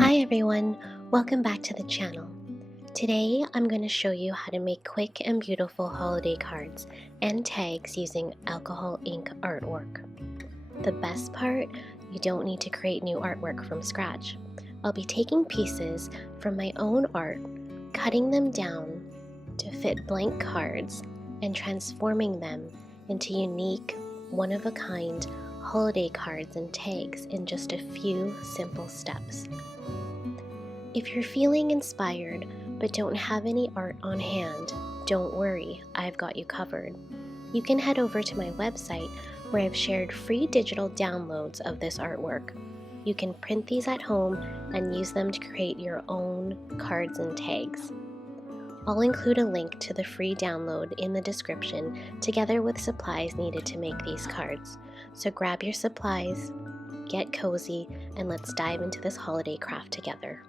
Hi everyone, welcome back to the channel. Today I'm going to show you how to make quick and beautiful holiday cards and tags using alcohol ink artwork. The best part, you don't need to create new artwork from scratch. I'll be taking pieces from my own art, cutting them down to fit blank cards, and transforming them into unique, one-of-a-kind holiday cards and tags in just a few simple steps. If you're feeling inspired but don't have any art on hand, don't worry, I've got you covered. You can head over to my website where I've shared free digital downloads of this artwork. You can print these at home and use them to create your own cards and tags. I'll include a link to the free download in the description together with supplies needed to make these cards. So grab your supplies, get cozy, and let's dive into this holiday craft together.